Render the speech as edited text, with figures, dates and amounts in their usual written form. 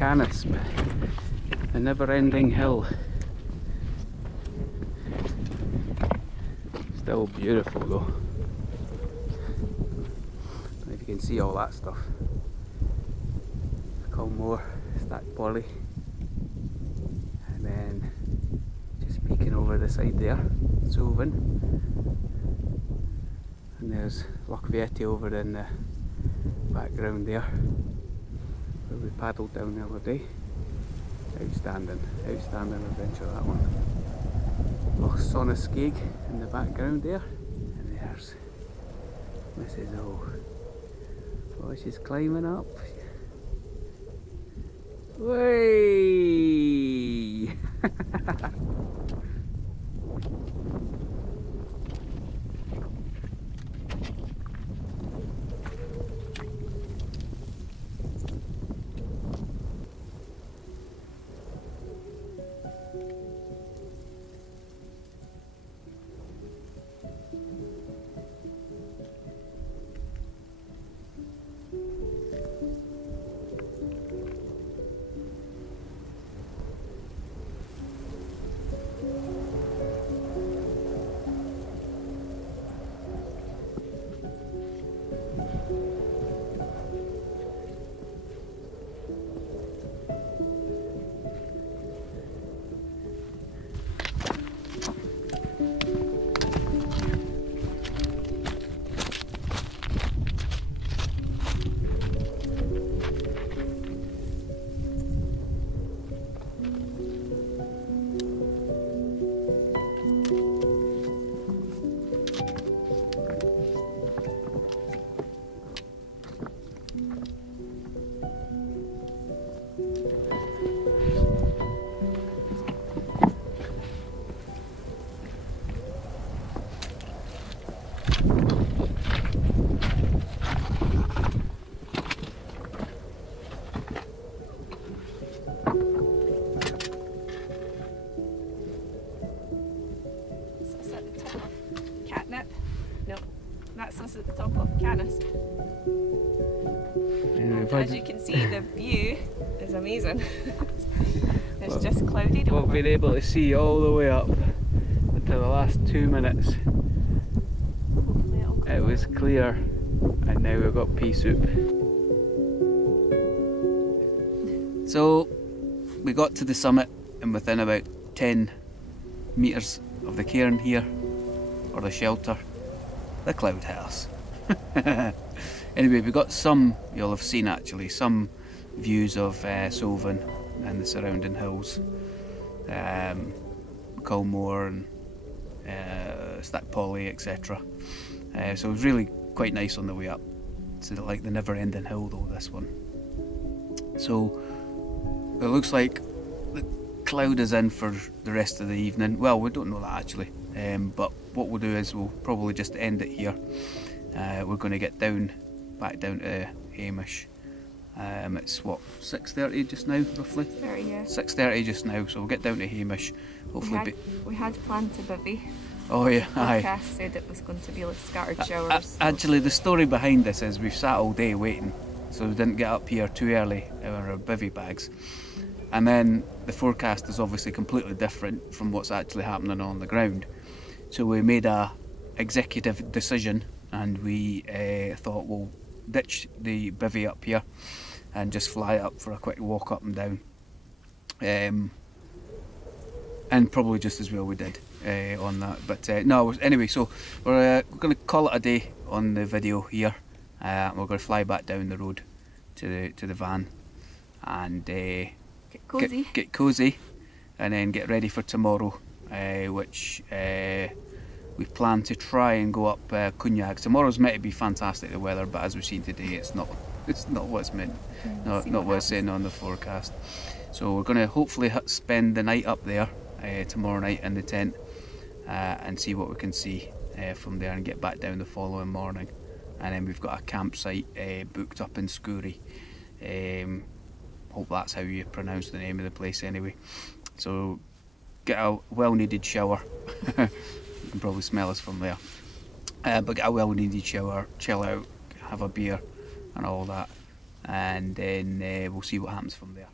Canisp, a never-ending hill. Still beautiful though. Don't know if you can see all that stuff. It's called more stacked poly. And then just peeking over the side there, Zoven. And there's Loch Vieti over in the background there, where we paddled down the other day. Outstanding adventure, that one. Loch Sonnaskeg in the background there, and there's Mrs. O. Oh, she's climbing up. Way! That's at the top of Canisp. And as you can see, the view is amazing. It's just clouded over. We've been able to see all the way up until the last 2 minutes. Hopefully it was clear, and now we've got pea soup. So we got to the summit, and within about 10 metres of the cairn here, or the shelter, the cloud hit us. Anyway, we got some, you'll have seen actually, some views of Solven and the surrounding hills, Culmore and Stackpolly, etc. So it was really quite nice on the way up. It's like the never-ending hill though, this one. So it looks like the cloud is in for the rest of the evening. Well, we don't know that actually, but what we'll do is we'll probably just end it here. We're going to get back down to Hamish. It's what, 6:30 just now, roughly? 30, yeah. 6:30 just now, so we'll get down to Hamish. Hopefully, we had planned to bivvy. Oh yeah, the aye. forecast said it was going to be like scattered showers. Actually, the story behind this is we've sat all day waiting, so we didn't get up here too early in our bivvy bags. And then the forecast is obviously completely different from what's actually happening on the ground. So we made a executive decision, and we thought we'll ditch the bivvy up here and just fly up for a quick walk up and down. And probably just as well we did on that. But no, anyway, so we're going to call it a day on the video here. We're going to fly back down the road to the van and get cosy, and then get ready for tomorrow, which we plan to try and go up Cognac. Tomorrow's meant to be fantastic, the weather, but as we've seen today, it's not what's meant, not what's saying on the forecast. So we're going to hopefully spend the night up there tomorrow night in the tent, and see what we can see from there, and get back down the following morning. And then we've got a campsite booked up in Scourie. Hope that's how you pronounce the name of the place anyway. So get a well-needed shower. You can probably smell us from there. But get a well-needed shower, chill out, have a beer and all that, and then we'll see what happens from there.